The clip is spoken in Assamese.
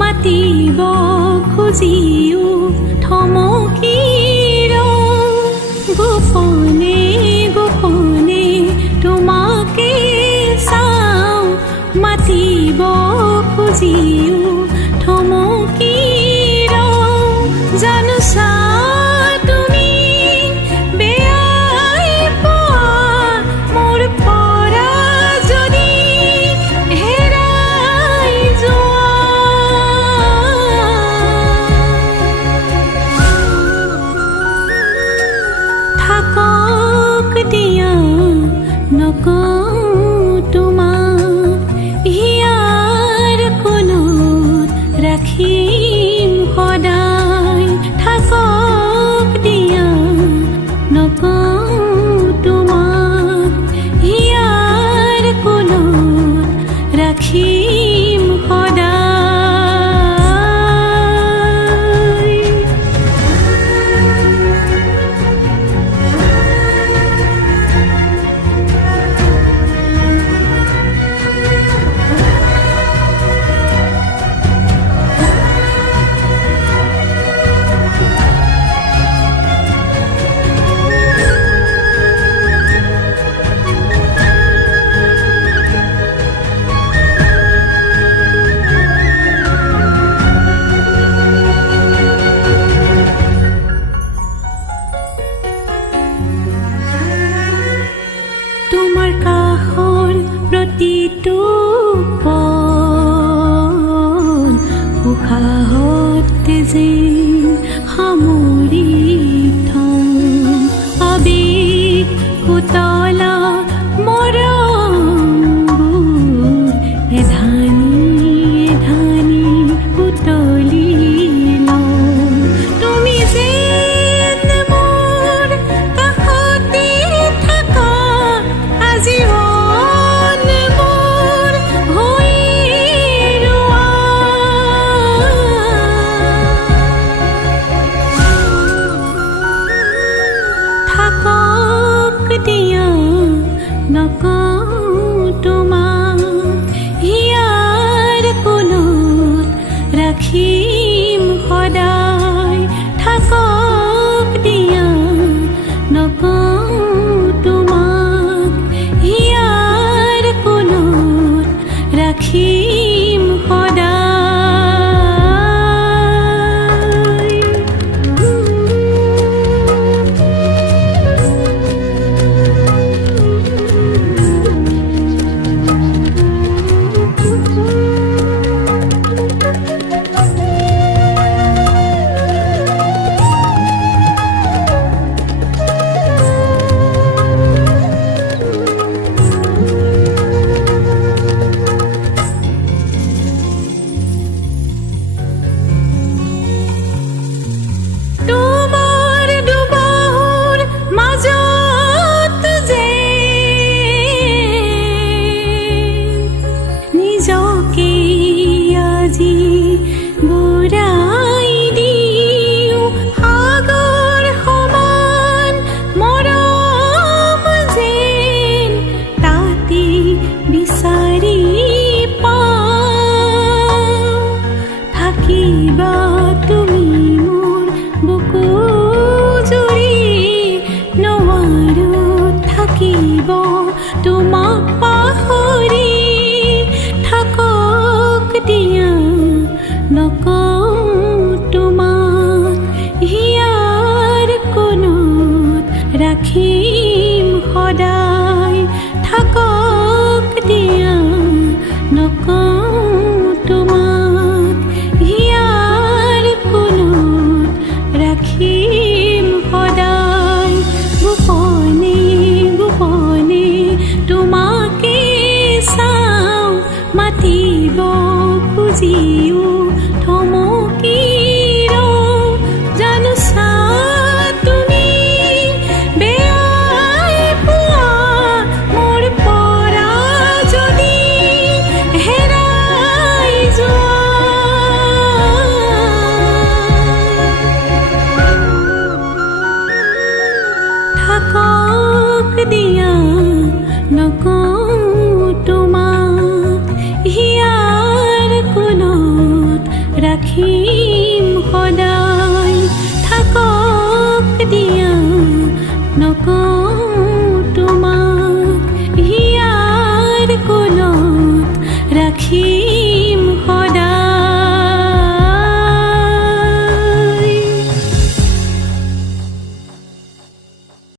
মাতিব খুজিও থমকি গোপনে গোপনে তোমাকে চাওঁ মাতিব খুজিও থমকি জানো তুমি বেয়াই পোৱা মোৰ পৰা যদি হেৰাই থাকক দিয়া নকওঁ তোমাক হিয়াৰ কোনত ৰাখিম সদায় থাকক দিয়া নকওঁ তোমাক হিয়াৰ কোনত ৰাখিম সদায় তোমাৰ কাষৰ প্ৰতিটো পল উশাহতে যেন সামৰি থওঁ আবেগ উতলা মৰমবোৰ এধানি এধানি উতলি লওঁ তুমি যেন মোৰ কাষতে থাকা জীৱন মোৰ হৈ ৰোৱা দিব খুজিও থমকি ৰওঁ জানোচা তুমি বেয়াই পোৱা মোৰ পৰা যদি হেৰাই যোৱা থাকক দিয়া নকওঁ তোমাক হিয়াৰ কোনত ৰাখি